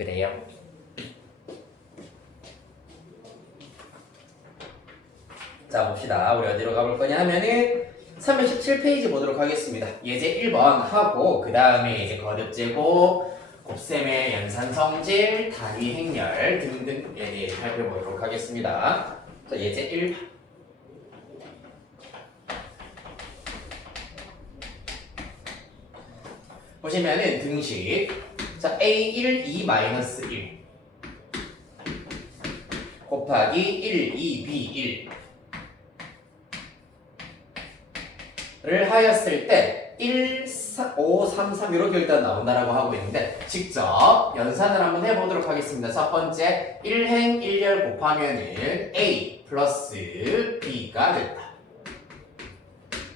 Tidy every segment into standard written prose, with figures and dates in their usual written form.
그래요. 자 봅시다. 우리 어디로 가볼 거냐 하면은 317페이지 보도록 하겠습니다. 예제 1번 하고 그 다음에 이제 거듭제곱, 곱셈의 연산성질, 단위 행렬 등등에 대해 살펴보도록 하겠습니다. 자 예제 1 보시면은 등식 자 A1, 2, 마이너스 1 곱하기 1, 2, B1 를 하였을 때 1, 5, 3, 3 이렇게 일단 나온다라고 하고 있는데 직접 연산을 한번 해보도록 하겠습니다. 첫 번째 1행 1열 곱하면은 A 플러스 B가 됐다.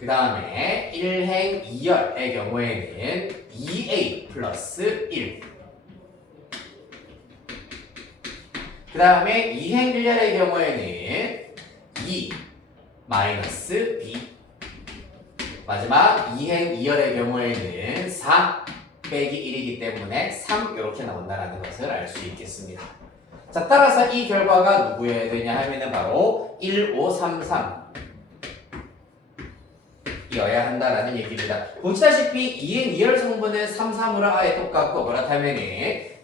그 다음에 1행 2열의 경우에는 2A 플러스 1. 그 다음에 2행 1열의 경우에는 2 마이너스 B. 마지막 2행 2열의 경우에는 4 빼기 1이기 때문에 3 이렇게 나온다는 것을 알 수 있겠습니다. 자 따라서 이 결과가 누구여야 되냐 하면은 바로 1, 5, 3, 3 이어야 한다라는 얘기입니다. 보시다시피 2행 2열 성분은 3, 3으로 아예 똑같고 그렇다면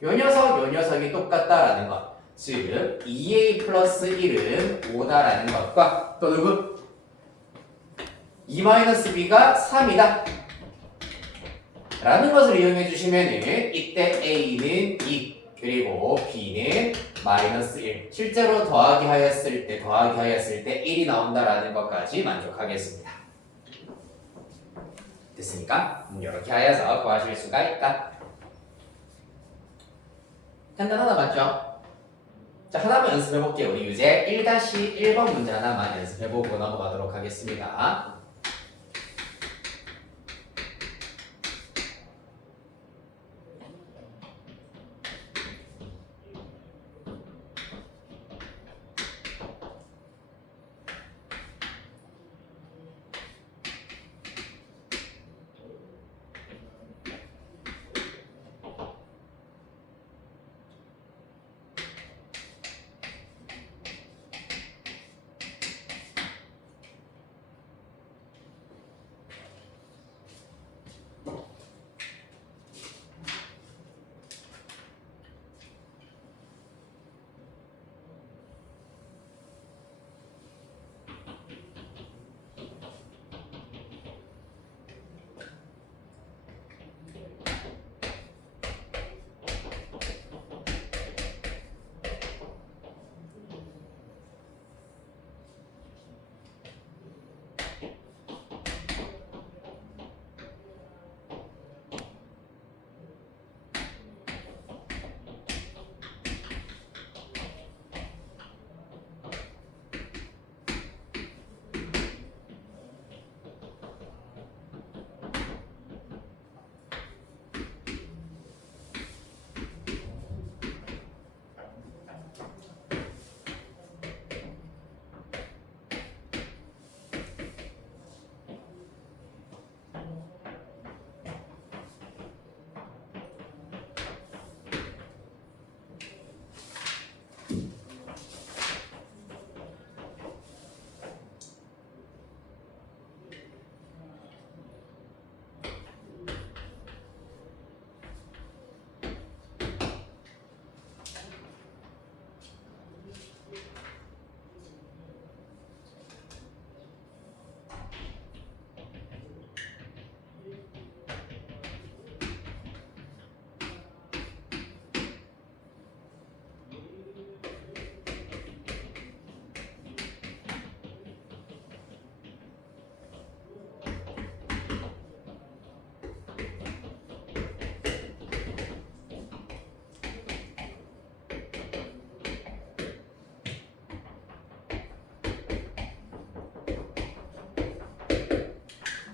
요 녀석이 똑같다라는 것. 즉 2a 플러스 1은 5다라는 것과 또 누구? 2-b가 3이다 라는 것을 이용해 주시면 이때 a는 2 그리고 b는 마이너스 1 실제로 더하기 하였을 때 1이 나온다라는 것까지 만족하겠습니다. 됐습니까? 이렇게 하여서 구하실 수가 있다. 간단하다 맞죠? 자 하나만 연습해 볼게요. 우리 유제 1-1번 문제 하나만 연습해 보고 넘어가도록 하겠습니다.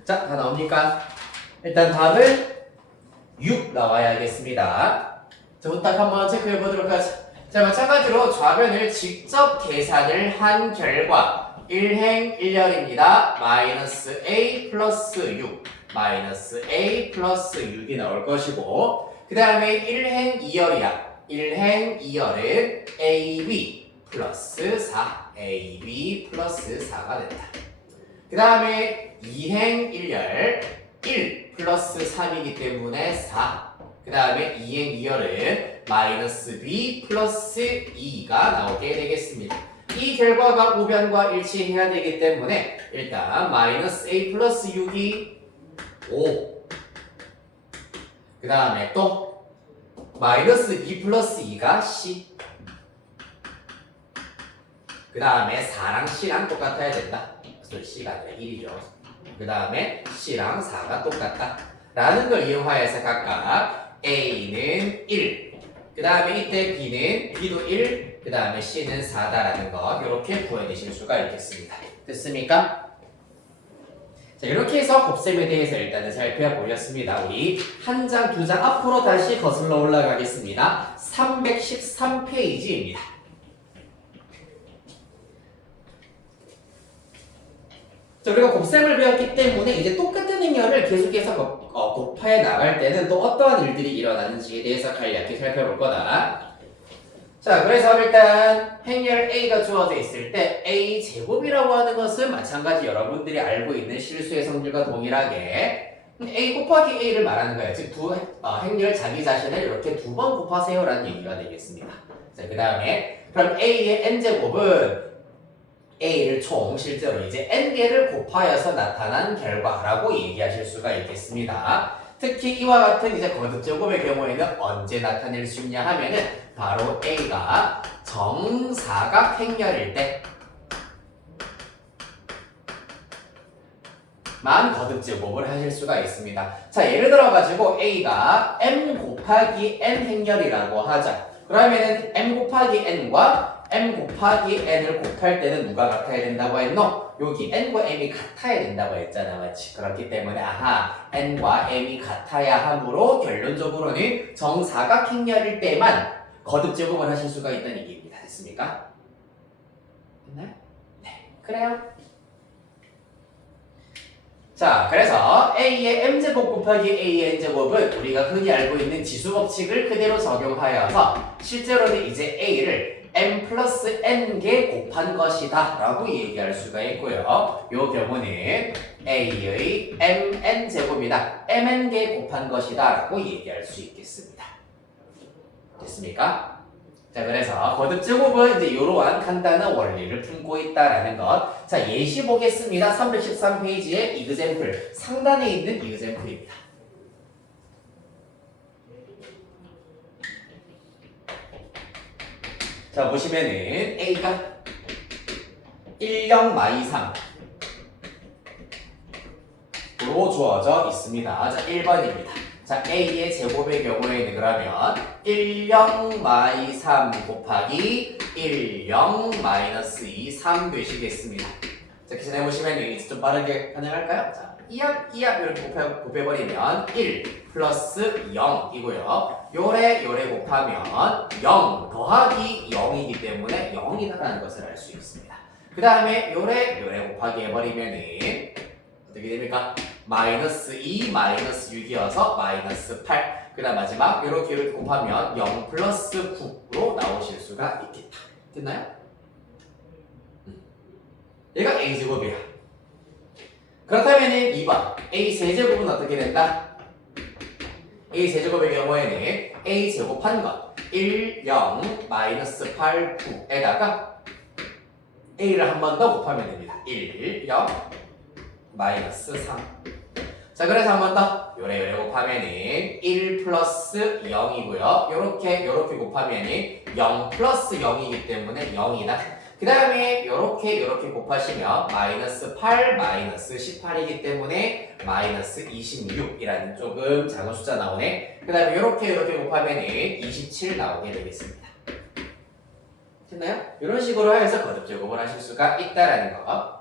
자, 다 나옵니까? 일단 답은 6 나와야겠습니다. 자, 부탁 한번 체크해 보도록 하죠. 자, 마찬가지로 좌변을 직접 계산을 한 결과 1행 1열입니다. 마이너스 a 플러스 6 마이너스 a 플러스 6이 나올 것이고 그 다음에 1행 2열이야. 1행 2열은 AB 플러스 4 AB 플러스 4가 된다. 그 다음에 2행 1열 1 플러스 3이기 때문에 4. 그 다음에 2행 2열은 마이너스 B 플러스 2가 나오게 되겠습니다. 이 결과가 우변과 일치해야 되기 때문에 일단 마이너스 A 플러스 6이 5. 그 다음에 또 마이너스 B 플러스 2가 C. 그 다음에 4랑 C랑 똑같아야 된다. C가 아니라 1이죠. 그 다음에 C랑 4가 똑같다. 라는 걸 이용하여서 각각 A는 1. 그 다음에 이때 B도 1. 그 다음에 C는 4다라는 거 이렇게 구해내실 수가 있겠습니다. 됐습니까? 자, 이렇게 해서 곱셈에 대해서 일단은 살펴보셨습니다. 우리 한 장, 두 장 앞으로 다시 거슬러 올라가겠습니다. 313페이지입니다. 자, 우리가 곱셈을 배웠기 때문에 이제 똑같은 행렬을 계속해서 곱해 나갈 때는 또 어떠한 일들이 일어나는지에 대해서 간략히 살펴볼 거다. 자, 그래서 일단 행렬 A가 주어져 있을 때 A 제곱이라고 하는 것은 마찬가지 여러분들이 알고 있는 실수의 성질과 동일하게 A 곱하기 A를 말하는 거예요. 즉 행렬 자기 자신을 이렇게 두 번 곱하세요라는 얘기가 되겠습니다. 자, 그 다음에 그럼 A의 n제곱은 A를 총 실제로 이제 n개를 곱하여서 나타난 결과라고 얘기하실 수가 있겠습니다. 특히 이와 같은 이제 거듭제곱의 경우에는 언제 나타낼 수 있냐 하면은 바로 A가 정사각 행렬일 때만 거듭제곱을 하실 수가 있습니다. 자, 예를 들어가지고 A가 m 곱하기 n 행렬이라고 하자. 그러면은 m 곱하기 n과 m 곱하기 n을 곱할 때는 누가 같아야 된다고 했노? 여기 n과 m이 같아야 된다고 했잖아, 맞지? 그렇기 때문에 n과 m이 같아야 하므로 결론적으로는 정사각 행렬일 때만 거듭제곱을 하실 수가 있다는 얘기입니다. 됐습니까? 됐나요? 네, 그래요. 자, 그래서 A의 m제곱 곱하기 A의 n제곱은 우리가 흔히 알고 있는 지수법칙을 그대로 적용하여서 실제로는 이제 A를 m 플러스 n개 곱한 것이다 라고 얘기할 수가 있고요. 이 경우는 A의 mn제곱이다. mn개 곱한 것이다 라고 얘기할 수 있겠습니다. 됐습니까? 자, 그래서 거듭제곱은 이제 이러한 간단한 원리를 품고 있다라는 것. 자, 예시 보겠습니다. 313페이지의 이그젬플. 상단에 있는 이그젬플입니다. 자, 보시면은 A가 10 마이 3으로 주어져 있습니다. 자, 1번입니다. 자, A의 제곱의 경우에는 그러면 10 마이 3 곱하기 10 마이너스 2, 3 되시겠습니다. 자, 계산해 보시면 이제 좀 빠르게 가능할까요? 자, 2합 이렇게 곱해버리면 1 플러스 0이고요. 요래 곱하면 0 더하기 0이기 때문에 0이다라는 것을 알 수 있습니다. 그 다음에 요래 곱하기 해버리면은 어떻게 됩니까? 마이너스 2 마이너스 6이어서 마이너스 8. 그 다음 마지막 이렇게 곱하면 0 플러스 9로 나오실 수가 있겠다. 됐나요? 얘가 A제곱이야. 그렇다면 2번 A 세제곱은 어떻게 된다? A 세제곱의 경우에는 A 제곱한 것 1, 0, 마이너스 8, 9에다가 A를 한 번 더 곱하면 됩니다. 1, 0, 마이너스 3. 자, 그래서 한 번 더 요래 곱하면은 1 플러스 0이고요. 요렇게 곱하면은 0 플러스 0이기 때문에 0이다. 그 다음에 요렇게 곱하시면 마이너스 8 마이너스 18이기 때문에 마이너스 26이라는 조금 작은 숫자 나오네. 그 다음에 요렇게 곱하면은 27 나오게 되겠습니다. 됐나요? 이런 식으로 해서 거듭제곱을 하실 수가 있다라는 거.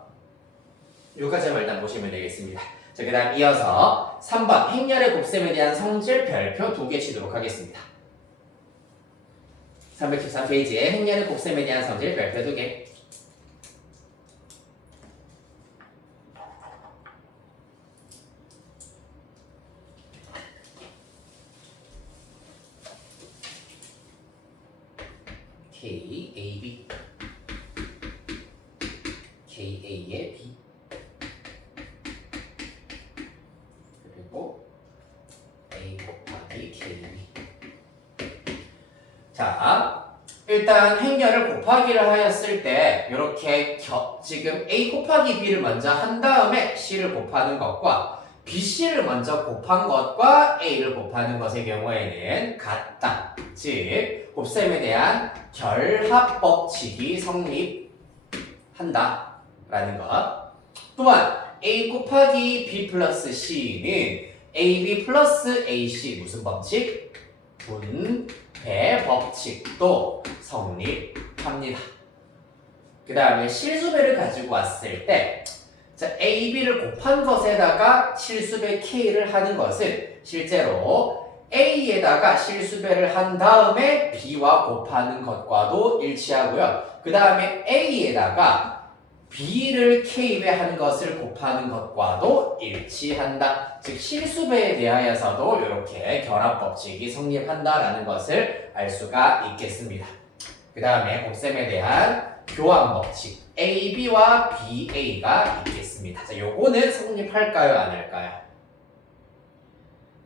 여기까지만 일단 보시면 되겠습니다. 자, 그 다음 이어서 3번 행렬의 곱셈에 대한 성질 별표 2개 치도록 하겠습니다. 313페이지에 행렬의 곱셈에 대한 성질 별표 2개. K, A, B KA의 B 그리고 A 곱하기 KB. 자, 일단 행렬을 곱하기를 하였을 때 이렇게 지금 A 곱하기 B를 먼저 한 다음에 C를 곱하는 것과 BC를 먼저 곱한 것과 A를 곱하는 것의 경우에는 같다. 즉, 곱셈에 대한 결합 법칙이 성립한다. 라는 것. 또한 A 곱하기 B 플러스 C는 AB 플러스 AC 무슨 법칙? 분배 법칙도 성립합니다. 그 다음에 실수배를 가지고 왔을 때 자, AB를 곱한 것에다가 실수배 K를 하는 것은 실제로 A에다가 실수배를 한 다음에 B와 곱하는 것과도 일치하고요. 그 다음에 A에다가 B를 K배 하는 것을 곱하는 것과도 일치한다. 즉 실수배에 대하여서도 이렇게 결합법칙이 성립한다라는 것을 알 수가 있겠습니다. 그 다음에 곱셈에 대한 교환법칙 AB와 BA가 있겠습니다. 자, 요거는 성립할까요? 안 할까요?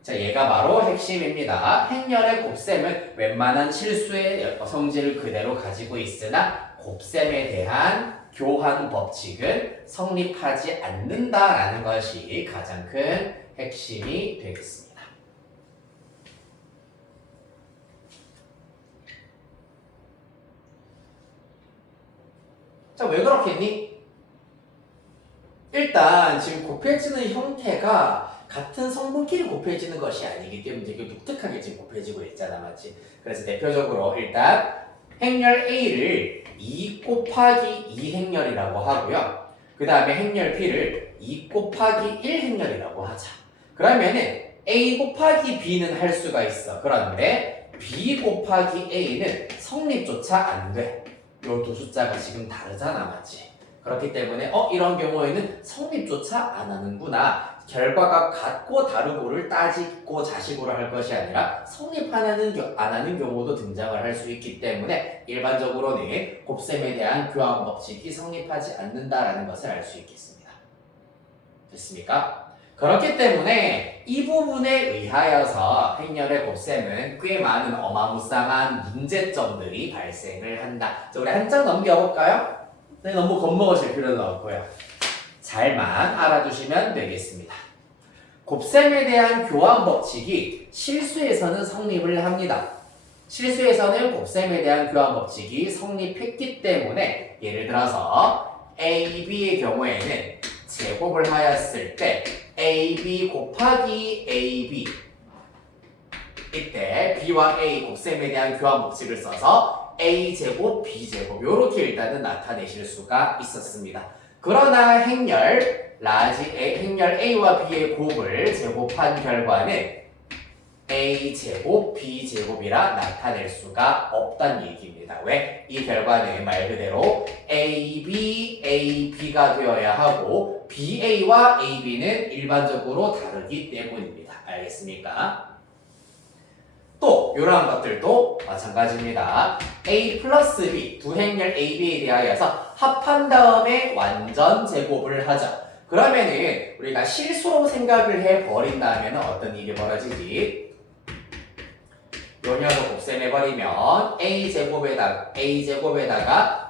자, 얘가 바로 핵심입니다. 행렬의 곱셈은 웬만한 실수의 성질을 그대로 가지고 있으나 곱셈에 대한 교환 법칙은 성립하지 않는다라는 것이 가장 큰 핵심이 되겠습니다. 자, 왜 그렇겠니? 일단 지금 곱해지는 형태가 같은 성분끼리 곱해지는 것이 아니기 때문에 되게 독특하게 지금 곱해지고 있잖아, 맞지? 그래서 대표적으로 일단 행렬 A를 2 곱하기 2 행렬이라고 하고요. 그 다음에 행렬 B를 2 곱하기 1 행렬이라고 하자. 그러면은 A 곱하기 B는 할 수가 있어. 그런데 B 곱하기 A는 성립조차 안 돼. 요 두 숫자가 지금 다르잖아, 맞지? 그렇기 때문에 이런 경우에는 성립조차 안 하는구나. 결과가 같고 다르고를 따지고 자식으로 할 것이 아니라 안 하는 경우도 등장을 할 수 있기 때문에 일반적으로는 곱셈에 대한 교환 법칙이 성립하지 않는다라는 것을 알 수 있겠습니다. 됐습니까? 그렇기 때문에 이 부분에 의하여서 행렬의 곱셈은 꽤 많은 어마무쌍한 문제점들이 발생을 한다. 자, 우리 한 장 넘겨볼까요? 네, 너무 겁먹으실 필요는 없고요. 잘만 알아두시면 되겠습니다. 곱셈에 대한 교환 법칙이 실수에서는 성립을 합니다. 실수에서는 곱셈에 대한 교환 법칙이 성립했기 때문에 예를 들어서 A, B의 경우에는 제곱을 하였을 때 AB 곱하기 AB 이때 B와 A 곱셈에 대한 교환 법칙을 써서 A제곱, B제곱 이렇게 일단은 나타내실 수가 있었습니다. 그러나 행렬 A와 B의 곱을 제곱한 결과는 A제곱, B제곱이라 나타낼 수가 없다는 얘기입니다. 왜? 이 결과는 말 그대로 AB, AB가 되어야 하고 BA와 AB는 일반적으로 다르기 때문입니다. 알겠습니까? 또 이러한 것들도 마찬가지입니다. A 플러스 B 두 행렬 AB에 대하여서 합한 다음에 완전 제곱을 하자. 그러면은 우리가 실수로 생각을 해버린다면 어떤 일이 벌어지지? 요 녀석 곱셈해버리면 A제곱에다가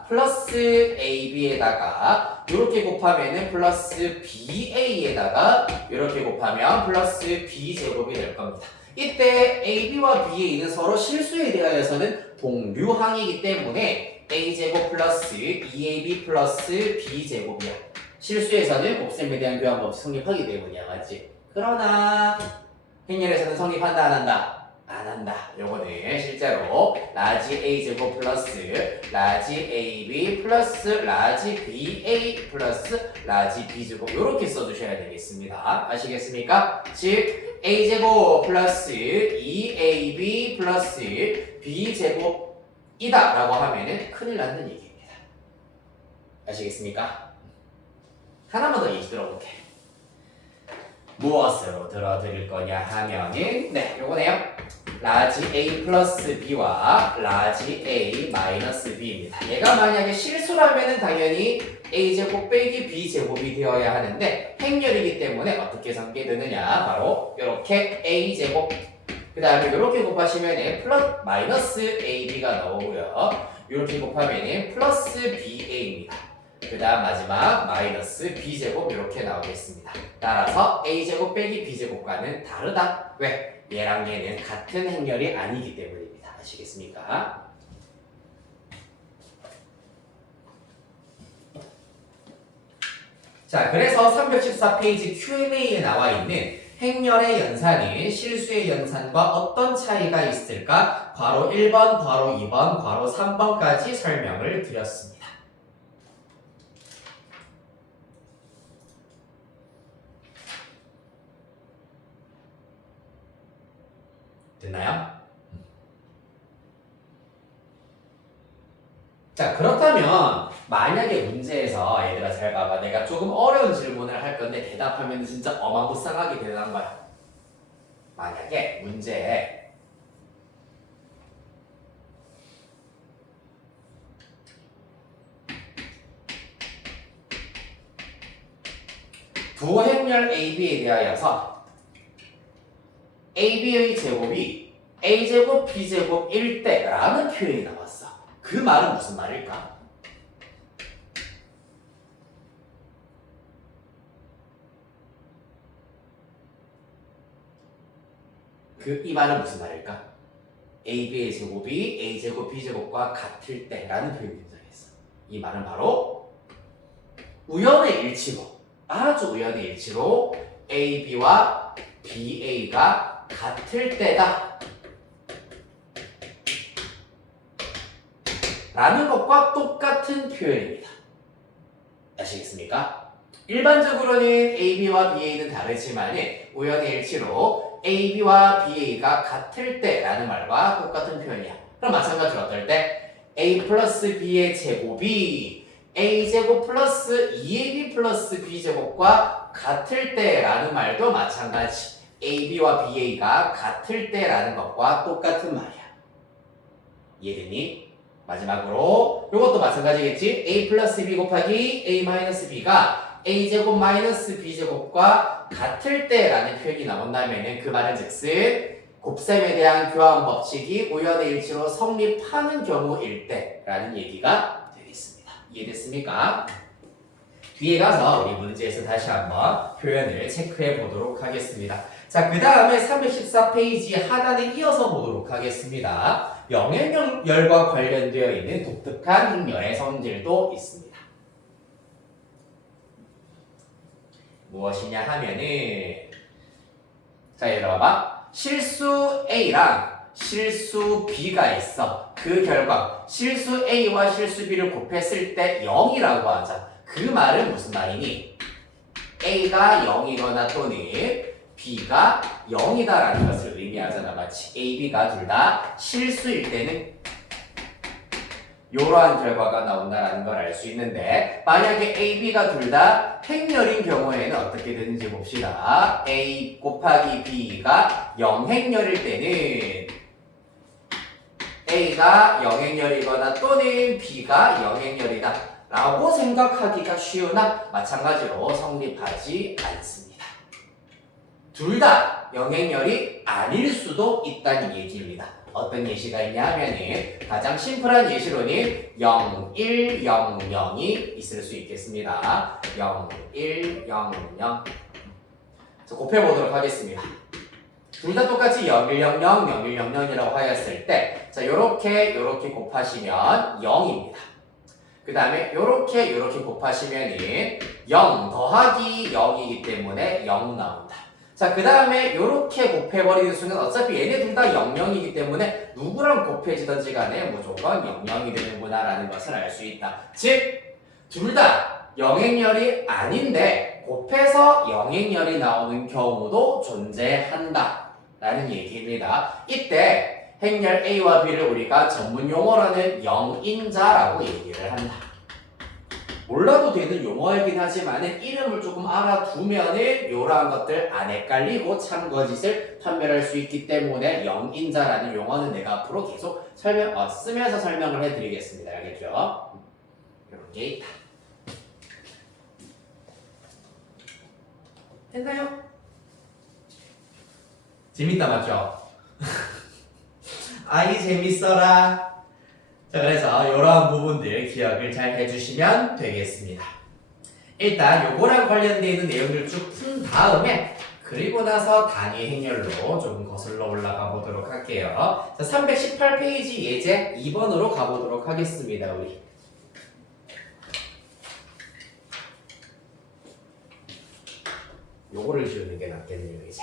플러스 AB에다가 이렇게 곱하면은 플러스 BA에다가 이렇게 곱하면 플러스 B제곱이 될 겁니다. 이때 AB와 BA는 서로 실수에 대하여서는 동류항이기 때문에 A제곱 플러스 2AB 플러스 B제곱이야. 실수에서는 곱셈에 대한 교환 법칙 성립하기 때문이야, 맞지? 그러나 행렬에서는 성립한다, 안 한다? 안 한다. 요거는 실제로 라지 A제곱 플러스 라지 AB 플러스 라지 BA 플러스 라지 B제곱 요렇게 써주셔야 되겠습니다. 아시겠습니까? 즉 A제곱 플러스 2AB 플러스 B제곱이다 라고 하면은 큰일 난다는 얘기입니다. 아시겠습니까? 하나만 더 얘기 들어볼게. 무엇으로 들어드릴 거냐 하면은 요거네요. 라지 A 플러스 B와 라지 A 마이너스 B입니다. 얘가 만약에 실수라면은 당연히 A제곱 빼기 B제곱이 되어야 하는데 행렬이기 때문에 어떻게 전개되느냐 바로 이렇게 A제곱 그 다음에 이렇게 곱하시면 플러스 마이너스 AB가 나오고요. 이렇게 곱하면 플러스 BA입니다. 그 다음 마지막 마이너스 B제곱 이렇게 나오겠습니다. 따라서 A제곱 빼기 B제곱과는 다르다. 왜? 얘랑 얘는 같은 행렬이 아니기 때문입니다. 아시겠습니까? 자, 그래서 314페이지 Q&A에 나와 있는 행렬의 연산이 실수의 연산과 어떤 차이가 있을까? 괄호 1번, 괄호 2번, 괄호 3번까지 설명을 드렸습니다. 됐나요? 자, 그렇다면 만약에 문제에서 얘들아 잘 봐봐. 내가 조금 어려운 질문을 할 건데 대답하면 진짜 어마무쌍하게 대단한 거야. 만약에 문제에 부행렬 AB에 대하여서 AB의 제곱이 A제곱 B제곱 1대라는 표현이 나왔어. 그 말은 무슨 말일까? 이 말은 무슨 말일까? AB의 제곱이 A제곱 B제곱과 같을 때라는 표현이 등장했어. 이 말은 바로 우연의 일치로 아주 우연의 일치로 AB와 BA가 같을 때다 라는 것과 똑같은 표현입니다. 아시겠습니까? 일반적으로는 AB와 BA는 다르지만 우연의 일치로 AB와 BA가 같을 때라는 말과 똑같은 표현이야. 그럼 마찬가지로 어떨 때 A 플러스 B의 제곱이 A제곱 플러스 2AB 플러스 B제곱과 같을 때라는 말도 마찬가지. AB와 BA가 같을 때라는 것과 똑같은 말이야. 이해됐니? 마지막으로 이것도 마찬가지겠지? A 플러스 B 곱하기 A 마이너스 B가 A제곱 마이너스 B제곱과 같을 때라는 표현이 나온다면 그 말은 즉슨 곱셈에 대한 교환 법칙이 우연의 일치로 성립하는 경우일 때라는 얘기가 되겠습니다. 이해됐습니까? 뒤에 가서 우리 문제에서 다시 한번 표현을 체크해 보도록 하겠습니다. 자, 그 다음에 314페이지 하단에 이어서 보도록 하겠습니다. 영행열과 관련되어 있는 독특한 행렬의 성질도 있습니다. 무엇이냐 하면은 자, 얘들아 봐봐. 실수 A랑 실수 B가 있어. 그 결과 실수 A와 실수 B를 곱했을 때 0이라고 하자. 그 말은 무슨 말이니? A가 0이거나 또는 B가 0이다라는 것을 의미하잖아. 마치 A, B가 둘 다 실수일 때는 이러한 결과가 나온다라는 걸 알 수 있는데 만약에 A, B가 둘 다 행렬인 경우에는 어떻게 되는지 봅시다. A 곱하기 B가 0행렬일 때는 A가 0행렬이거나 또는 B가 0행렬이다 라고 생각하기가 쉬우나 마찬가지로 성립하지 않습니다. 둘 다 영행열이 아닐 수도 있다는 얘기입니다. 어떤 예시가 있냐 하면은 가장 심플한 예시로는 0, 1, 0, 0이 있을 수 있겠습니다. 0, 1, 0, 0 곱해보도록 하겠습니다. 둘 다 똑같이 0, 1, 0, 0, 0, 1, 0, 0이라고 하였을 때 자, 요렇게 곱하시면 0입니다. 그 다음에 요렇게 곱하시면은 0 더하기 0이기 때문에 0 나온다. 자, 그 다음에 요렇게 곱해버리는 순간 어차피 얘네 둘 다 00이기 때문에 누구랑 곱해지던지 간에 무조건 00이 되는구나 라는 것을 알 수 있다. 즉, 둘 다 영행열이 아닌데 곱해서 영행열이 나오는 경우도 존재한다 라는 얘기입니다. 이때 행렬 A와 B를 우리가 전문 용어로는 영인자라고 얘기를 한다. 몰라도 되는 용어이긴 하지만 이름을 조금 알아두면은 이러한 것들 안 헷갈리고 참 거짓을 판별할 수 있기 때문에 영인자라는 용어는 내가 앞으로 계속 쓰면서 설명을 해드리겠습니다. 알겠죠? 이런 게 있다. 됐나요? 재밌다 맞죠? 아이 재밌어라. 자, 그래서 이러한 부분들 기억을 잘 해주시면 되겠습니다. 일단 요거랑 관련되어 있는 내용들 쭉 푼 다음에 그리고 나서 단위 행렬로 좀 거슬러 올라가 보도록 할게요. 자, 318페이지 예제 2번으로 가보도록 하겠습니다. 우리 요거를 지우는 게 낫겠네요. 이제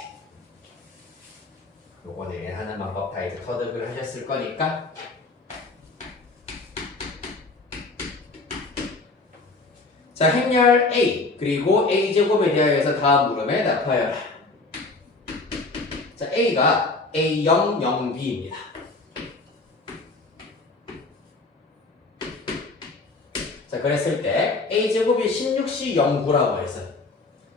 요거는 하는 방법 다 이제 터득을 하셨을 거니까 자, 행렬 A 그리고 A제곱에 대하여서 다음 물음에 답하여라. 자, A가 A0, 0B입니다. 자, 그랬을 때 A제곱이 16C 09라고 했어요.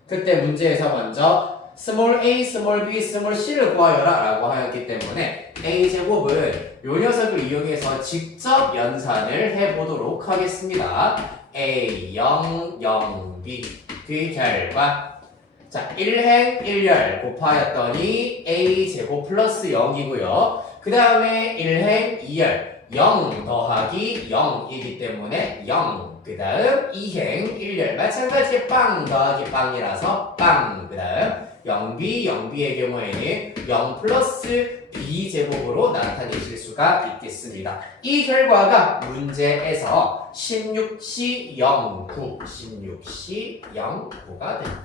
그때 문제에서 먼저 스몰 a, 스몰 b, 스몰 c를 구하여라 라고 하였기 때문에 A제곱은 요 녀석을 이용해서 직접 연산을 해보도록 하겠습니다. A, 0, 0, B 그 결과 자 1행 1열 곱하였더니 A제곱 플러스 0이고요. 그 다음에 1행 2열 0 더하기 0이기 때문에 0 그 다음 2행 1열 마찬가지 빵 더하기 빵이라서 빵 그 다음 0b 0b의 경우에는 0 플러스 b제곱으로 나타내실 수가 있겠습니다. 이 결과가 문제에서 16C 09 16C 09가 된다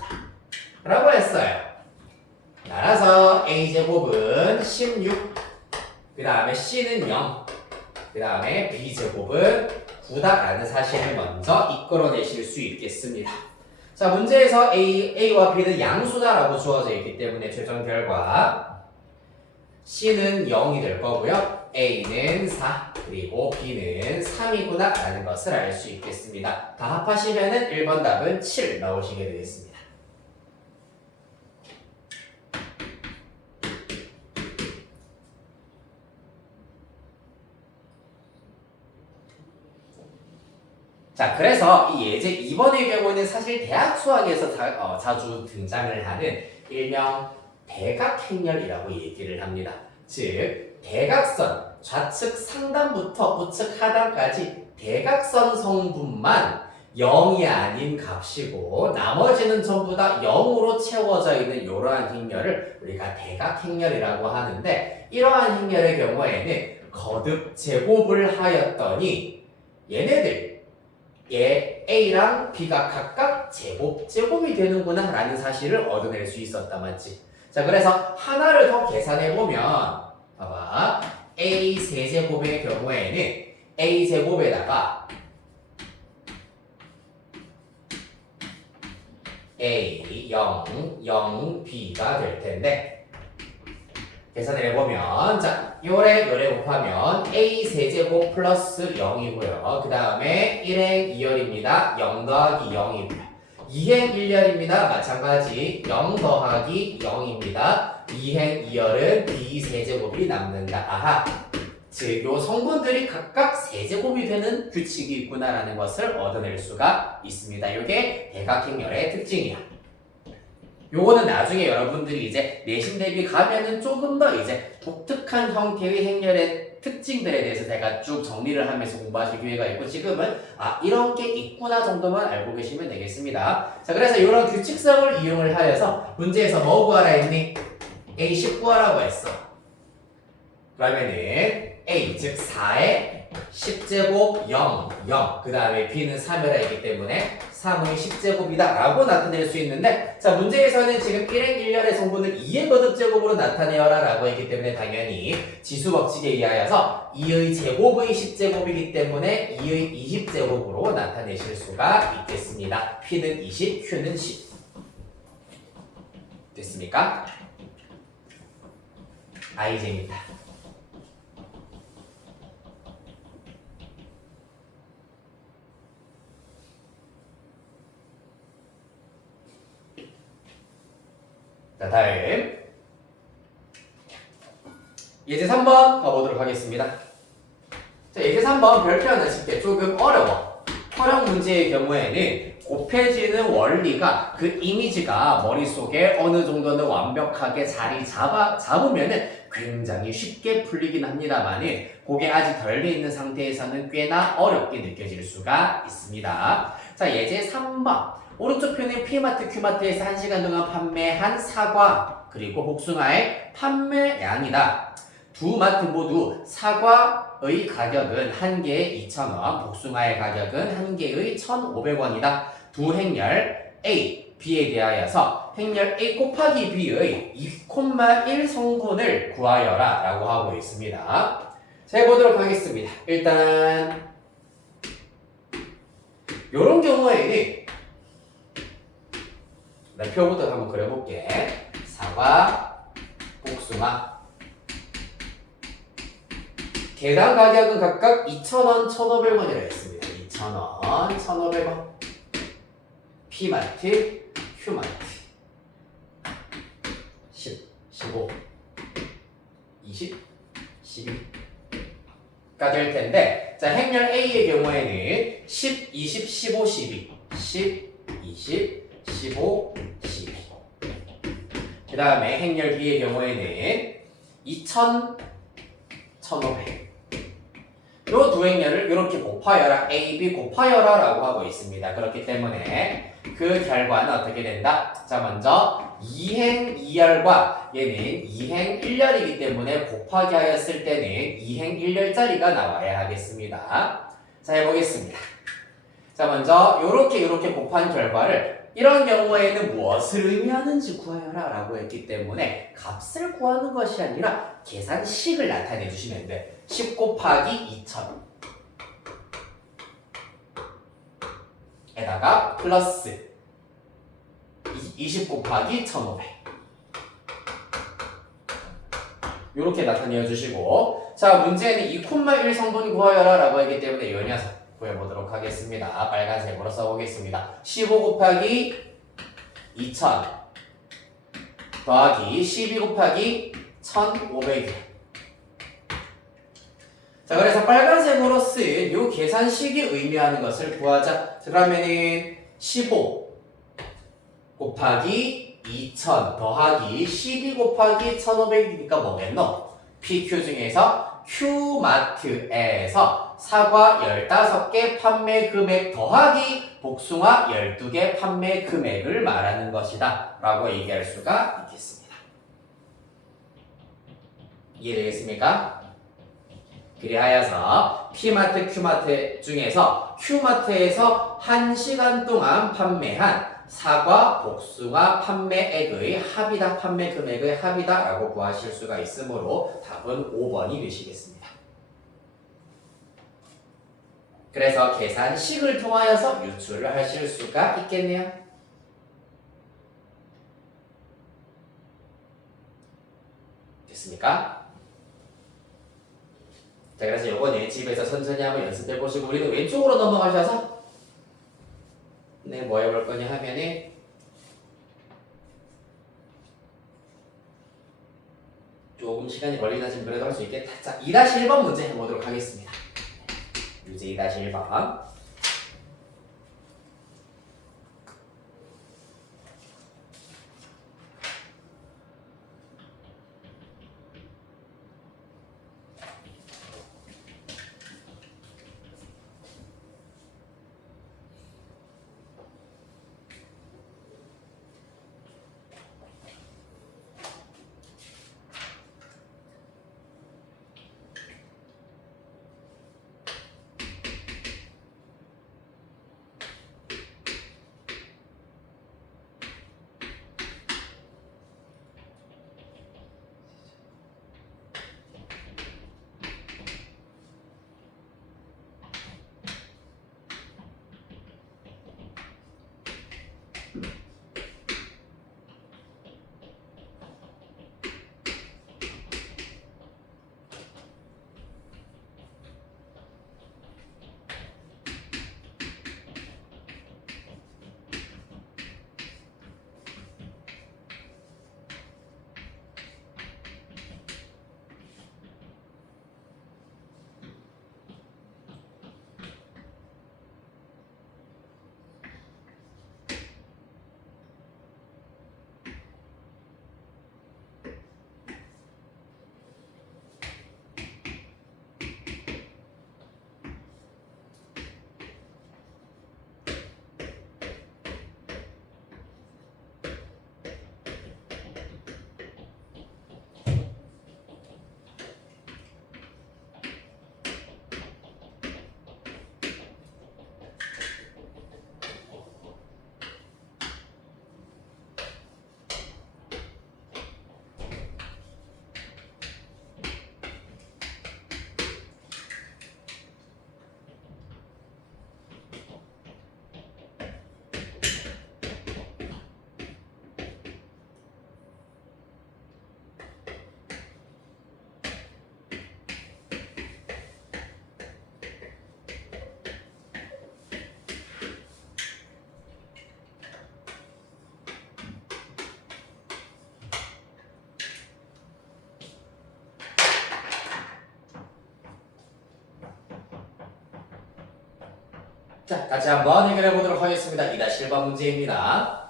라고 했어요. 따라서 A제곱은 16 그 다음에 C는 0 그 다음에 B제곱은 9다라는 사실을 먼저 이끌어내실 수 있겠습니다. 자, 문제에서 A와 B는 양수다라고 주어져 있기 때문에 최종 결과 C는 0이 될 거고요. A는 4 그리고 B는 3이구나 라는 것을 알 수 있겠습니다. 다 합하시면은 1번 답은 7 나오시게 되겠습니다. 자, 그래서 이 예제 2번의 경우는 사실 대학 수학에서 자주 등장을 하는 일명 대각행렬이라고 얘기를 합니다. 즉, 대각선, 좌측 상단부터 우측 하단까지 대각선 성분만 0이 아닌 값이고 나머지는 전부 다 0으로 채워져 있는 이러한 행렬을 우리가 대각행렬이라고 하는데 이러한 행렬의 경우에는 거듭 제곱을 하였더니 얘네들 A랑 B가 각각 제곱이 되는구나 라는 사실을 얻어낼 수 있었다 맞지? 자, 그래서 하나를 더 계산해보면 봐봐 A 세제곱의 경우에는 A제곱에다가 A 0, 0, B가 될 텐데 계산을 해보면 자 요래 곱하면 A 세제곱 플러스 0이고요. 그 다음에 1행 2열입니다. 0 더하기 0이고요. 2행 1열입니다. 마찬가지 0 더하기 0입니다. 2행 2열은 B 세제곱이 남는다. 아하. 즉, 요 성분들이 각각 세제곱이 되는 규칙이 있구나라는 것을 얻어낼 수가 있습니다. 이게 대각행렬의 특징이야. 요거는 나중에 여러분들이 이제 내신 대비 가면은 조금 더 이제 독특한 형태의 행렬의 특징들에 대해서 제가 쭉 정리를 하면서 공부하실 기회가 있고 지금은 이런 게 있구나 정도만 알고 계시면 되겠습니다. 자, 그래서 이런 규칙성을 이용을 하여서 문제에서 뭐 구하라 했니? A10 구하라고 했어. 그러면은 A 즉 4의 10제곱 0, 0. 그 다음에 B는 3이라 했기 때문에 3의 10제곱이다 라고 나타낼 수 있는데 자 문제에서는 지금 1행 1열의 성분을 2의 거듭제곱으로 나타내어라 라고 했기 때문에 당연히 지수법칙에 의하여서 2의 제곱의 10제곱이기 때문에 2의 20제곱으로 나타내실 수가 있겠습니다. P는 20, Q는 10 됐습니까? 아이 재밌다. 자, 다음 예제 3번 가보도록 하겠습니다. 자, 예제 3번 별표 하나 칠게 조금 어려워. 활용 문제의 경우에는 곱해지는 원리가 그 이미지가 머릿속에 어느 정도는 완벽하게 자리 잡으면은 굉장히 쉽게 풀리긴 합니다만은 그게 아직 덜 돼 있는 상태에서는 꽤나 어렵게 느껴질 수가 있습니다. 자, 예제 3번. 오른쪽 표는 P마트, Q마트에서 1시간 동안 판매한 사과 그리고 복숭아의 판매량이다. 두 마트 모두 사과의 가격은 한 개에 2,000원, 복숭아의 가격은 한 개의 1,500원이다. 두 행렬 A, B에 대하여서 행렬 A 곱하기 B의 2,1 성분을 구하여라 라고 하고 있습니다. 자, 해보도록 하겠습니다. 일단 이런 경우에는 나 표부터 한번 그려볼게. 사과, 복숭아 개당 가격은 각각 2,000원, 1,500원이라 했습니다. 2,000원, 1,500원. P마트, Q마트. 10, 15, 20, 12가 될 텐데, 자, 행렬 A의 경우에는 10, 20, 15, 12. 10, 20, 15, 12. 그 다음에 행렬 B의 경우에는 2,000, 1,500. 요 두 행렬을 이렇게 곱하여라, A, B 곱하여라 라고 하고 있습니다. 그렇기 때문에 그 결과는 어떻게 된다? 자, 먼저 2행 2열과 얘는 2행 1열이기 때문에 곱하기 하였을 때는 2행 1열짜리가 나와야 하겠습니다. 자, 해보겠습니다. 자, 먼저 요렇게 곱한 결과를 이런 경우에는 무엇을 의미하는지 구하여라 라고 했기 때문에 값을 구하는 것이 아니라 계산식을 나타내 주시면 돼. 10 곱하기 2,000 에다가 플러스 20 곱하기 1,500 이렇게 나타내 주시고, 자, 문제는 2,1 성분 구하여라 라고 했기 때문에 이 녀석 구해보도록 하겠습니다. 빨간색으로 써보겠습니다. 15 곱하기 2,000 더하기 12 곱하기 1,500. 자, 그래서 빨간색으로 쓴 이 계산식이 의미하는 것을 구하자. 그러면은 15 곱하기 2,000 더하기 12 곱하기 1,500이니까 뭐겠노? PQ 중에서 Q마트에서 사과 15개 판매 금액 더하기 복숭아 12개 판매 금액을 말하는 것이다 라고 얘기할 수가 있겠습니다. 이해되겠습니까? 그리하여서 P마트, Q마트 중에서 Q마트에서 1시간 동안 판매한 사과, 복숭아 판매액의 합이다, 판매 금액의 합이다 라고 구하실 수가 있으므로 답은 5번이 되시겠습니다. 그래서 계산식을 통하여서 유출을 하실 수가 있겠네요. 됐습니까? 자, 그래서 요거는 집에서 천천히 한번 연습해 보시고, 우리는 왼쪽으로 넘어가셔서 네, 뭐 해볼 거냐 하면은 조금 시간이 걸리나 지금 그래도 할 수 있겠다. 자, 2-1번 문제 해보도록 하겠습니다. 유제 2-1번. 자, 같이 한번 해결해 보도록 하겠습니다. 2-1번 문제입니다.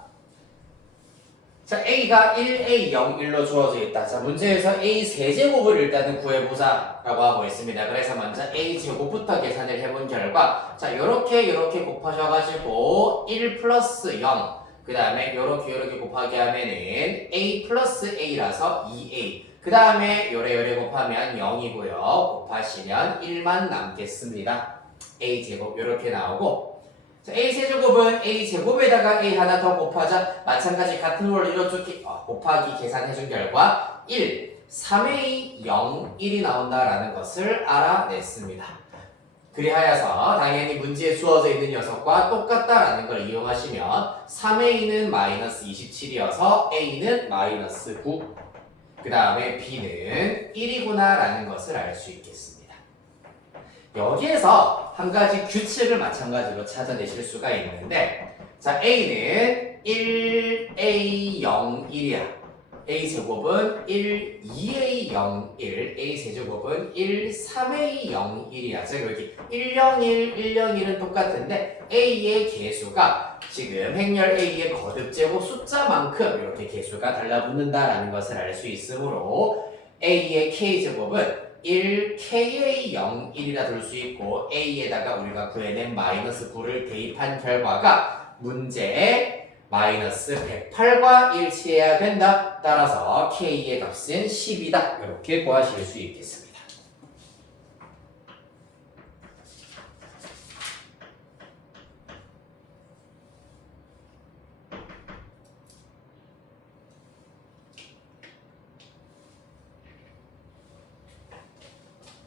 자, A가 1, A0, 1로 주어져 있다. 자, 문제에서 A 세제곱을 일단은 구해보자 라고 하고 있습니다. 그래서 먼저 A 제곱부터 계산을 해본 결과 자, 요렇게 곱하셔가지고 1 플러스 0, 그 다음에 요렇게 곱하게 하면은 A 플러스 A라서 2A, 그 다음에 요래 곱하면 0이고요. 곱하시면 1만 남겠습니다. A 제곱 요렇게 나오고, 자, A 세제곱은 A 제곱에다가 A 하나 더 곱하자. 마찬가지 같은 원리로 곱하기 계산해준 결과 1, 3A 0, 1이 나온다라는 것을 알아냈습니다. 그리하여서 당연히 문제에 주어져 있는 녀석과 똑같다라는 걸 이용하시면 3A는 마이너스 27이어서 A는 마이너스 9, 그 다음에 B는 1이구나 라는 것을 알 수 있겠습니다. 여기에서 한 가지 규칙을 마찬가지로 찾아내실 수가 있는데, 자, A는 1A0, 1이야. A 제곱은 1, 2A0, 1, A 세제곱은 1, 3A0, 1이야. 즉 여기 101, 101은 똑같은데 A의 개수가 지금 행렬 A의 거듭제곱 숫자만큼 이렇게 개수가 달라붙는다라는 것을 알 수 있으므로 A의 K제곱은 1KA0, 1이라 둘 수 있고 A에다가 우리가 구해낸 마이너스 9를 대입한 결과가 문제에 마이너스 108과 일치해야 된다. 따라서 K의 값은 10이다. 이렇게 구하실 수 있겠습니다.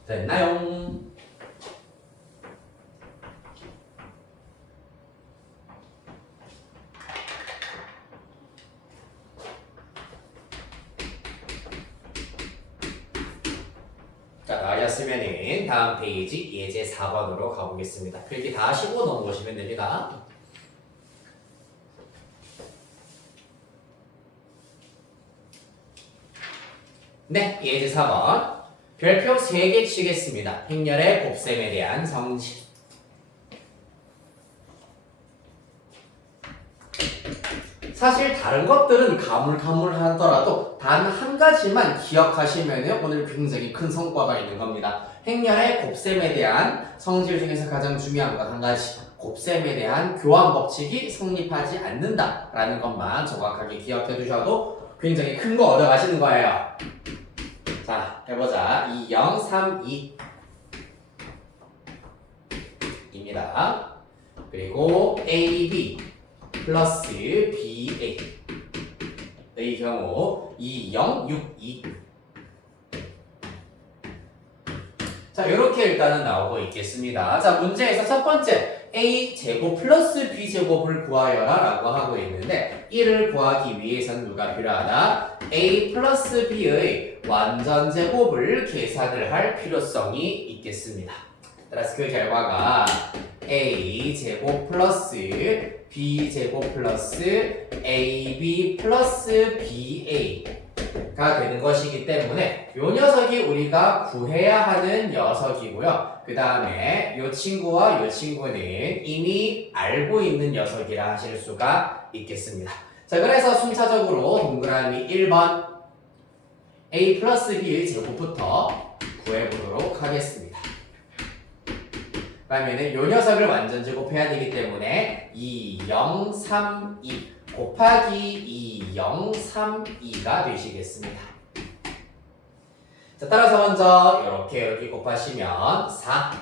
됐나요? 자, 나였으면은 다음 페이지 예제 4번으로 가보겠습니다. 필기 다 하시고 넘어오시면 됩니다. 네, 예제 4번. 별표 3개 치겠습니다. 행렬의 곱셈에 대한 성질. 사실 다른 것들은 가물가물하더라도 단 한 가지만 기억하시면 오늘 굉장히 큰 성과가 있는 겁니다. 행렬의 곱셈에 대한 성질 중에서 가장 중요한 것 한 가지. 곱셈에 대한 교환 법칙이 성립하지 않는다라는 것만 정확하게 기억해 두셔도 굉장히 큰 거 얻어가시는 거예요. 자, 해보자. 2, 0, 3, 2 입니다. 그리고 AB 플러스 BA 의 경우 2, 0, 6, 2. 자, 이렇게 일단은 나오고 있겠습니다. 자, 문제에서 첫 번째 A 제곱 플러스 B 제곱을 구하여라 라고 하고 있는데, 이를 구하기 위해서는 누가 필요하다? A 플러스 B의 완전 제곱을 계산을 할 필요성이 있겠습니다. 따라서 그 결과가 A 제곱 플러스 B 제곱 플러스 AB 플러스 BA가 되는 것이기 때문에 이 녀석이 우리가 구해야 하는 녀석이고요. 그 다음에 이 친구와 이 친구는 이미 알고 있는 녀석이라 하실 수가 있겠습니다. 자, 그래서 순차적으로 동그라미 1번 A 플러스 B의 제곱부터 구해보도록 하겠습니다. 그러면은 요 녀석을 완전 제곱해야 되기 때문에 2, 0, 3, 2 곱하기 2, 0, 3, 2가 되시겠습니다. 자, 따라서 먼저 이렇게 곱하시면 4,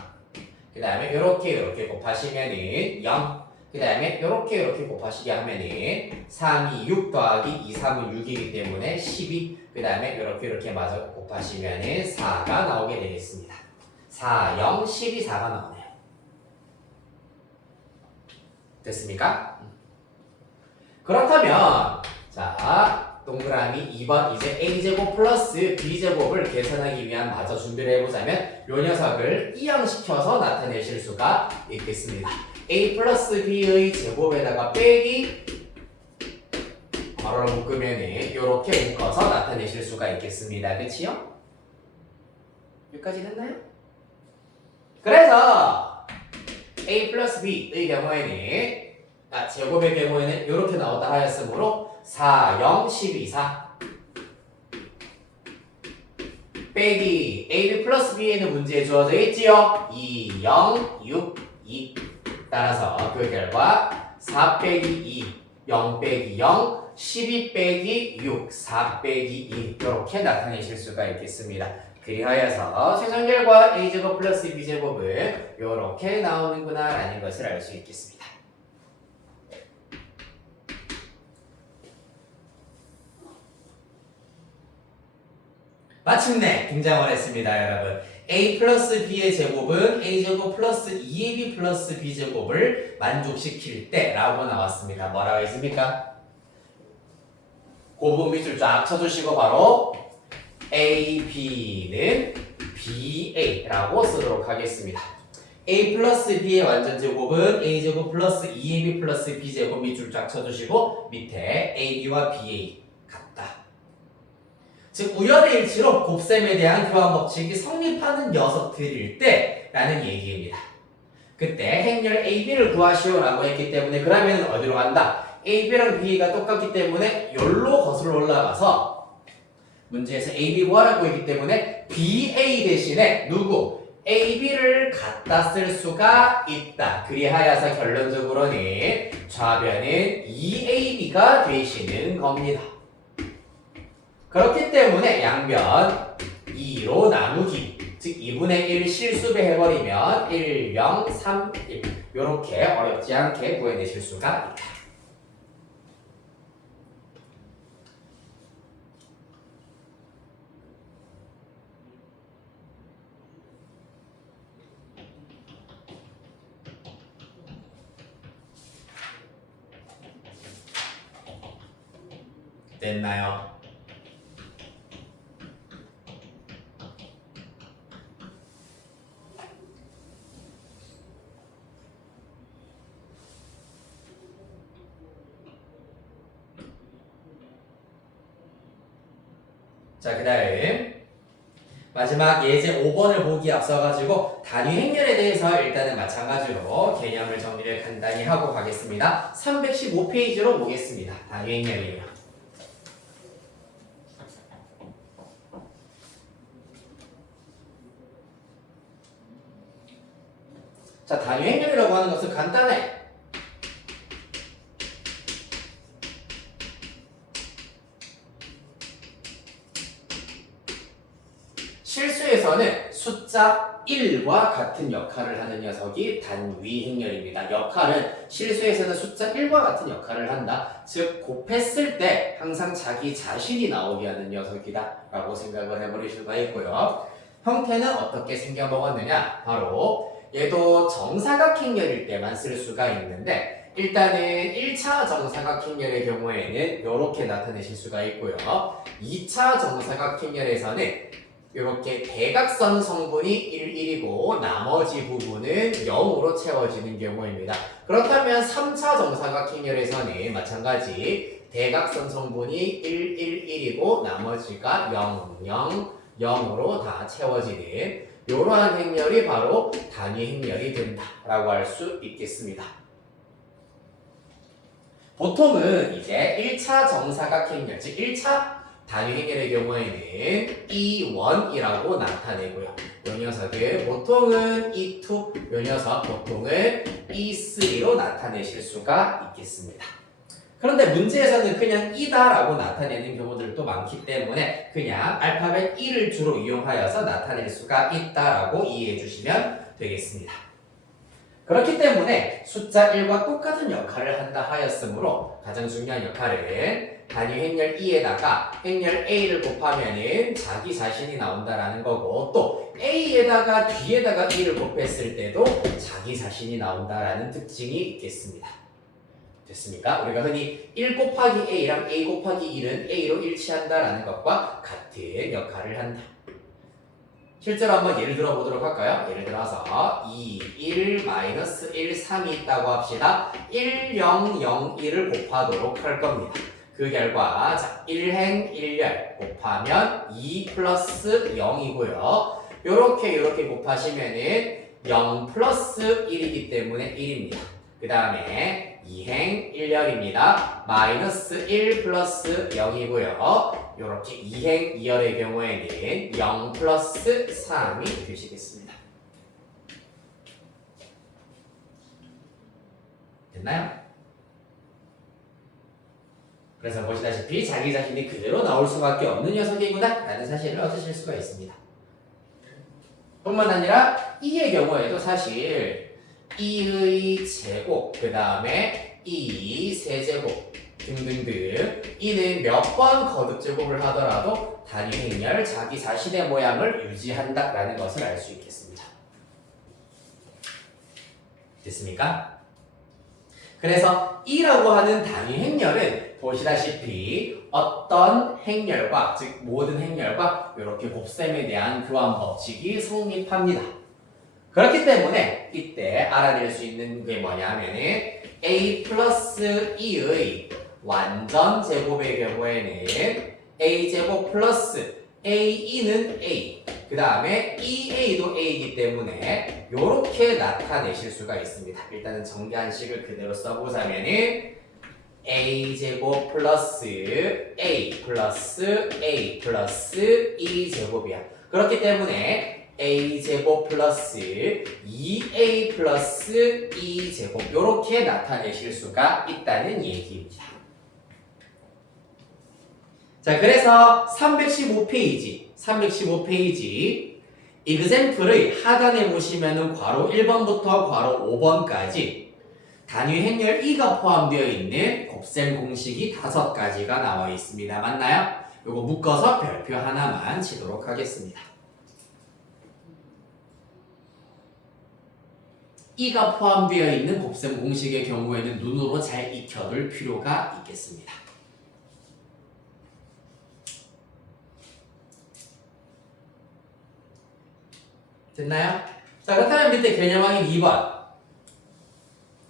그 다음에 이렇게 곱하시면은 0, 그 다음에 이렇게 곱하시게 하면은 3, 2, 6 더하기 2, 3은 6이기 때문에 12, 그 다음에 이렇게 마저 곱하시면은 4가 나오게 되겠습니다. 4, 0, 12, 4가 나오네요. 됐습니까? 그렇다면 자, 동그라미 2번 이제 A제곱 플러스 B제곱을 계산하기 위한 마저 준비를 해보자면 요 녀석을 이항시켜서 나타내실 수가 있겠습니다. A 플러스 B의 제곱에다가 빼기 바로 묶으면 이렇게 묶어서 나타내실 수가 있겠습니다. 그치요? 여기까지 됐나요? 그래서 a 플러스 b의 경우에는 제곱의 경우에는 이렇게 나온다 하였으므로 4, 0, 12, 4 빼기 ab 플러스 b에는 문제에 주어져 있지요. 2, 0, 6, 2 따라서 그 결과 4 빼기 2, 0 빼기 0, 12 빼기 6, 4 빼기 2 이렇게 나타내실 수가 있겠습니다. 그리하여서 최종 결과 a제곱 플러스 b제곱은 이렇게 나오는구나 라는 것을 알 수 있겠습니다. 마침내 등장을 했습니다, 여러분. a 플러스 b의 제곱은 a제곱 플러스 2ab 플러스 b제곱을 만족시킬 때 라고 나왔습니다. 뭐라고 했습니까? 고분 밑줄 쫙 쳐주시고 바로 ab는 ba라고 쓰도록 하겠습니다. a 플러스 b의 완전제곱은 a제곱 플러스 2ab 플러스 b제곱 밑줄 쫙 쳐주시고 밑에 ab와 ba 같다. 즉 우열의 일치로 곱셈에 대한 교환 법칙이 성립하는 녀석들일 때 라는 얘기입니다. 그때 행렬 ab를 구하시오라고 했기 때문에 그러면 어디로 간다? ab랑 b가 똑같기 때문에 여기로 거슬러 올라가서 문제에서 ab 구하라고 했기 때문에 ba 대신에 누구? ab를 갖다 쓸 수가 있다. 그리하여서 결론적으로는 좌변은 2ab가 되시는 겁니다. 그렇기 때문에 양변 2로 나누기, 즉 2분의 1 실수배해버리면 1, 0, 3, 1 이렇게 어렵지 않게 구해내실 수가 있다. 됐나요? 자, 그 다음 마지막 예제 5번을 보기 앞서가지고 단위 행렬에 대해서 일단은 마찬가지로 개념을 정리를 간단히 하고 가겠습니다. 315페이지로 보겠습니다. 단위 행렬이에요. 자, 단위 행렬이라고 하는 것은 간단해. 실수에서는 숫자 1과 같은 역할을 하는 녀석이 단위 행렬입니다. 역할은 실수에서는 숫자 1과 같은 역할을 한다. 즉 곱했을 때 항상 자기 자신이 나오게 하는 녀석이다 라고 생각을 해버릴 수가 있고요. 형태는 어떻게 생겨먹었느냐? 바로 얘도 정사각행렬일 때만 쓸 수가 있는데 일단은 1차 정사각행렬의 경우에는 이렇게 나타내실 수가 있고요. 2차 정사각행렬에서는 이렇게 대각선 성분이 1, 1이고 나머지 부분은 0으로 채워지는 경우입니다. 그렇다면 3차 정사각행렬에서는 마찬가지 대각선 성분이 1, 1, 1이고 나머지가 0, 0, 0으로 다 채워지는 이러한 행렬이 바로 단위 행렬이 된다라고 할 수 있겠습니다. 보통은 이제 1차 정사각행렬, 즉 1차 단위 행렬의 경우에는 E1이라고 나타내고요. 이 녀석을 보통은 E2, 이 녀석 보통은 E3로 나타내실 수가 있겠습니다. 그런데 문제에서는 그냥 E다라고 나타내는 경우들도 많기 때문에 그냥 알파벳 E를 주로 이용하여서 나타낼 수가 있다라고 이해해 주시면 되겠습니다. 그렇기 때문에 숫자 1과 똑같은 역할을 한다 하였으므로 가장 중요한 역할은 단위 행렬 2에다가 행렬 A를 곱하면은 자기 자신이 나온다라는 거고 또 A에다가 뒤에다가 2를 곱했을 때도 자기 자신이 나온다라는 특징이 있겠습니다. 됐습니까? 우리가 흔히 1 곱하기 A랑 A 곱하기 1은 A로 일치한다라는 것과 같은 역할을 한다. 실제로 한번 예를 들어 보도록 할까요? 예를 들어서 2, 1, 마이너스 1, 3이 있다고 합시다. 1, 0, 0, 1을 곱하도록 할 겁니다. 그 결과 자 1행 1열 곱하면 2 플러스 0이고요. 요렇게 곱하시면은 0 플러스 1이기 때문에 1입니다. 그 다음에 2행 1열입니다. 마이너스 1 플러스 0이고요. 이렇게 2행 2열의 경우에는 0 플러스 3이 되시겠습니다. 됐나요? 그래서 보시다시피 자기 자신이 그대로 나올 수밖에 없는 녀석이구나 라는 사실을 얻으실 수가 있습니다. 뿐만 아니라 2의 경우에도 사실 2의 제곱, 그 다음에 2 세제곱 등등등 2는 몇 번 거듭 제곱을 하더라도 단위 행렬 자기 자신의 모양을 유지한다 라는 것을 알 수 있겠습니다. 됐습니까? 그래서 2라고 하는 단위 행렬은 보시다시피 어떤 행렬과, 즉 모든 행렬과 이렇게 곱셈에 대한 교환 법칙이 성립합니다. 그렇기 때문에 이때 알아낼 수 있는 게 뭐냐면은 a 플러스 2의 완전 제곱의 경우에는 a 제곱 플러스 a2는 a, 그 다음에 2a도 a이기 때문에 이렇게 나타내실 수가 있습니다. 일단은 정리한식을 그대로 써보자면은 a 제곱 플러스 a 플러스 a 플러스 2제곱이야. 그렇기 때문에 a 제곱 플러스 2a 플러스 2제곱 이렇게 나타내실 수가 있다는 얘기입니다. 자, 그래서 315페이지 example의 하단에 보시면은 괄호 1번부터 괄호 5번까지 단위 행렬 2가 포함되어 있는 곱셈 공식이 5가지가 나와 있습니다. 맞나요? 요거 묶어서 별표 하나만 치도록 하겠습니다. 2가 포함되어 있는 곱셈 공식의 경우에는 눈으로 잘 익혀둘 필요가 있겠습니다. 됐나요? 자, 그렇다면 밑에 개념 확인 2번.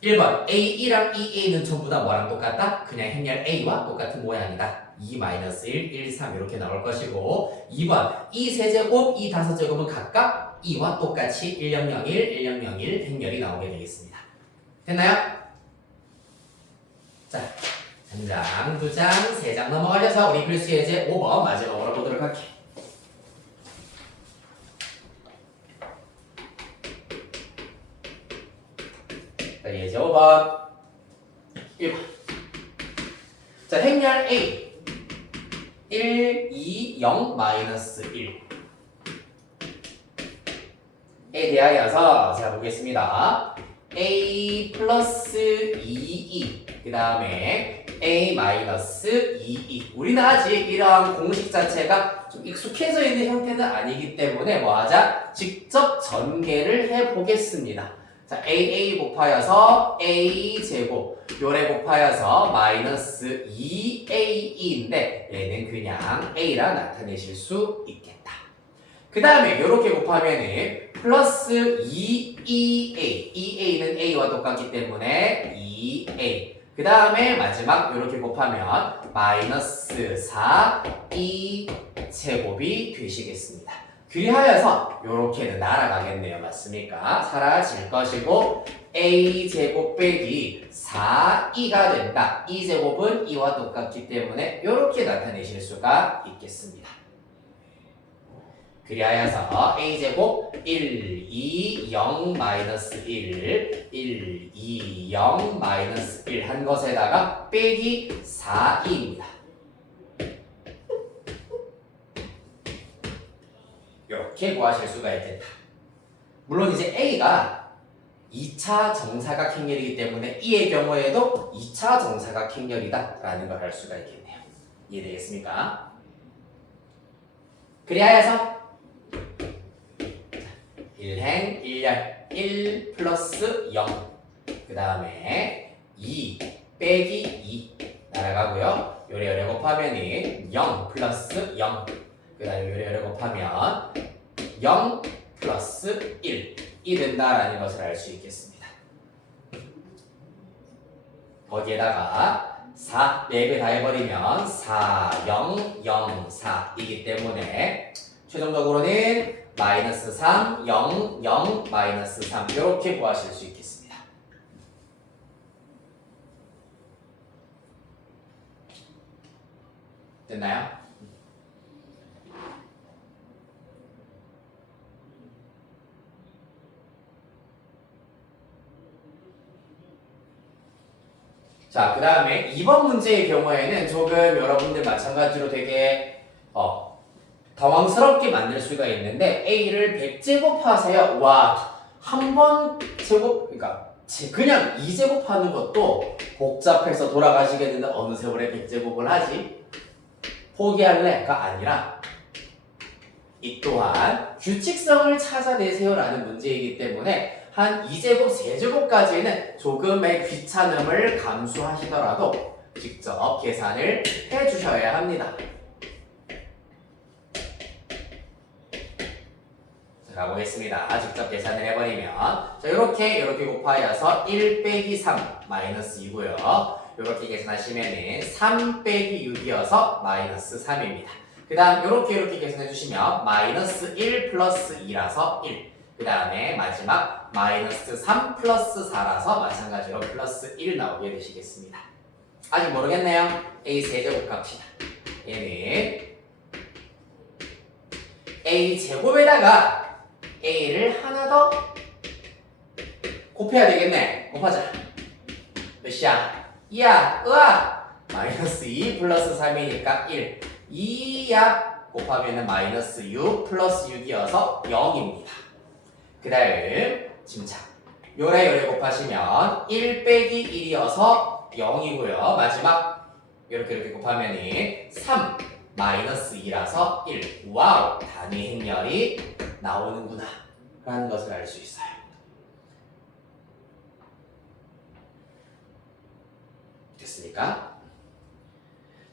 1번 A2랑 2A는 전부 다 뭐랑 똑같다? 그냥 행렬 A와 똑같은 모양이다. 2-1, 1, 3 이렇게 나올 것이고 2번 2 세제곱, 2 5제곱은 각각 2와 똑같이 1001, 1001 행렬이 나오게 되겠습니다. 됐나요? 자, 한 장, 두 장, 세 장 넘어가셔서 우리 필수 예제 5번 마지막으로 보도록 할게요. 예제 5번 1번. 자, 행렬 A 1, 2, 0, 마이너스 1 에 대하여서 자 보겠습니다. A 플러스 2E 그 다음에 A 마이너스 2E. 우리는 아직 이러한 공식 자체가 좀 익숙해져 있는 형태는 아니기 때문에 뭐하자? 직접 전개를 해보겠습니다. 자, AA 곱하여서 A 제곱 요래 곱하여서 마이너스 2AE인데 얘는 그냥 A라 나타내실 수 있겠다. 그 다음에 요렇게 곱하면은 플러스 2EA, EA는 A와 똑같기 때문에 2A. 그 다음에 마지막 요렇게 곱하면 마이너스 4E 제곱이 되시겠습니다. 그리하여서 요렇게는 날아가겠네요. 맞습니까? 사라질 것이고 A제곱 빼기 4E가 된다. E제곱은 2와 똑같기 때문에 요렇게 나타내실 수가 있겠습니다. 그리하여서 A제곱 1, 2, 0, 마이너스 1, 1, 2, 0, 마이너스 1 한 것에다가 빼기 4E입니다. 이렇게 구하실 수가 있겠다. 물론 이제 A가 2차 정사각행렬이기 때문에 E의 경우에도 2차 정사각행렬이다 라는 걸 알 수가 있겠네요. 이해되겠습니까? 그리하여서 1행 1열 1 플러스 0 그 다음에 2 빼기 2 날아가고요. 요래 곱하면은 0 플러스 0 그 다음에 요래 곱하면 0 플러스 1이 된다라는 것을 알 수 있겠습니다. 거기에다가 4 4배 다 해버리면 4, 0, 0, 4이기 때문에 최종적으로는 마이너스 3, 0, 0, 마이너스 3 이렇게 구하실 수 있겠습니다. 됐나요? 자, 그 다음에 2번 문제의 경우에는 조금 여러분들 마찬가지로 되게 당황스럽게 만들 수가 있는데 A를 100제곱하세요. 와, 한 번 제곱, 그러니까 그냥 2제곱하는 것도 복잡해서 돌아가시겠는데 어느 세월에 100제곱을 하지? 포기할래?가 아니라 이 또한 규칙성을 찾아내세요라는 문제이기 때문에 한 2제곱, 3제곱까지는 조금의 귀찮음을 감수하시더라도 직접 계산을 해주셔야 합니다. 자, 가보겠습니다. 직접 계산을 해버리면 자, 이렇게 곱하여서 1 빼기 3 마이너스 2고요. 이렇게 계산하시면은 3 빼기 6이어서 마이너스 3입니다. 그 다음 이렇게 계산해주시면 마이너스 1 플러스 2라서 1. 그 다음에 마지막 마이너스 3 플러스 4라서 마찬가지로 플러스 1 나오게 되시겠습니다. 아직 모르겠네요. A 세제곱 값이다. 얘는 A 제곱에다가 A를 하나 더 곱해야 되겠네. 곱하자. 몇이야? 2야. 으아! 마이너스 2 플러스 3이니까 1. 2야 곱하면 마이너스 6 플러스 6이어서 0입니다. 그 다음 침착. 요래 곱하시면 1 빼기 1이어서 0이고요. 마지막 이렇게 곱하면 3 마이너스 2라서 1. 와우! 단위 행렬이 나오는구나 라는 것을 알 수 있어요. 됐습니까?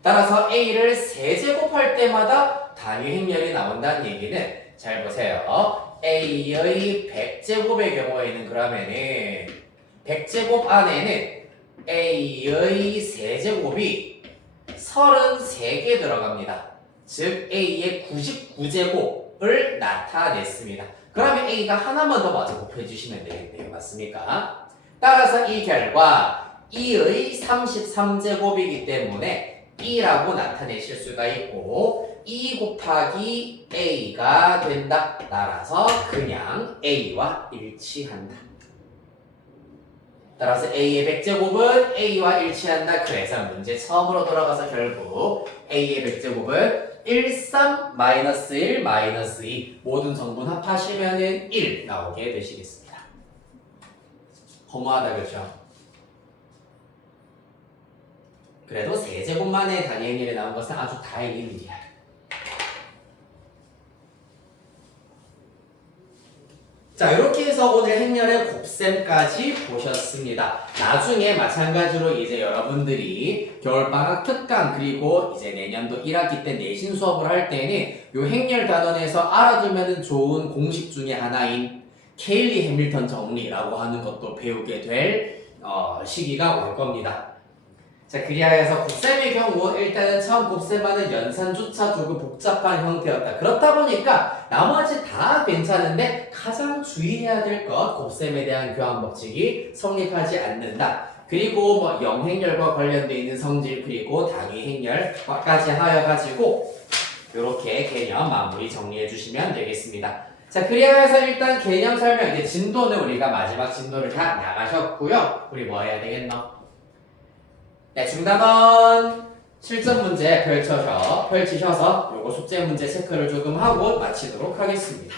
따라서 A를 세제곱할 때마다 단위 행렬이 나온다는 얘기는 잘 보세요. A의 100제곱의 경우에는 그러면은 100제곱 안에는 A의 세제곱이 33개 들어갑니다. 즉 A의 99제곱을 나타냈습니다. 그러면 A가 하나만 더 마저 곱해주시면 되겠네요. 맞습니까? 따라서 이 결과 2의 33제곱이기 때문에 2라고 나타내실 수가 있고 2 곱하기 A가 된다. 따라서 그냥 A와 일치한다. 따라서 A의 100제곱은 A와 일치한다. 그래서 문제 처음으로 돌아가서 결국 A의 100제곱은 1, 3, 마이너스 1, 마이너스 2 모든 성분 합하시면은 1 나오게 되시겠습니다. 허무하다 그렇죠? 그래도 세제곱만의 단위 행렬이 나온 것은 아주 다행인 일이야. 자, 이렇게 해서 오늘 행렬의 곱셈까지 보셨습니다. 나중에 마찬가지로 이제 여러분들이 겨울방학 특강 그리고 이제 내년도 1학기 때 내신 수업을 할 때는 요 행렬 단원에서 알아두면 좋은 공식 중에 하나인 케일리 해밀턴 정리라고 하는 것도 배우게 될 시기가 올 겁니다. 자, 그리하여서 곱셈의 경우 일단은 처음 곱셈하는 연산조차 조금 복잡한 형태였다. 그렇다 보니까 나머지 다 괜찮은데 가장 주의해야 될 것 곱셈에 대한 교환 법칙이 성립하지 않는다. 그리고 뭐 영행렬과 관련되어 있는 성질 그리고 단위 행렬까지 하여가지고 이렇게 개념 마무리 정리해 주시면 되겠습니다. 자, 그리하여서 일단 개념 설명 이제 진도는 우리가 마지막 진도를 다 나가셨고요. 우리 뭐 해야 되겠노? 네, 중단원 실전 문제 펼치셔서 요거 숙제 문제 체크를 조금 하고 마치도록 하겠습니다.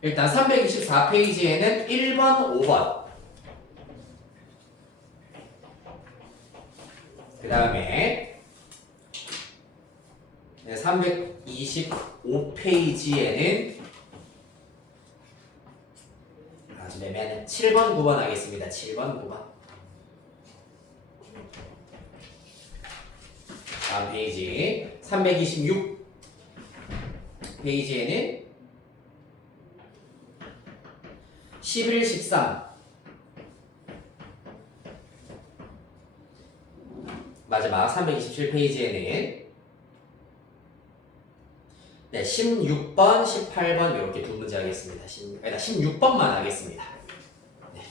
일단 324페이지에는 1번, 5번 그 다음에 325페이지에는 그러면 7번, 9번 하겠습니다. 7번, 9번. 다음 페이지 326 페이지에는 11, 13 마지막 327페이지에는 16번, 18번 이렇게 두 문제 하겠습니다. 16번만 하겠습니다. 네.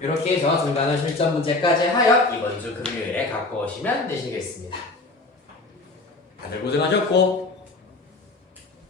이렇게 해서 중간원 실전 문제까지 하여 이번 주 금요일에 갖고 오시면 되시겠습니다. 다들 고생하셨고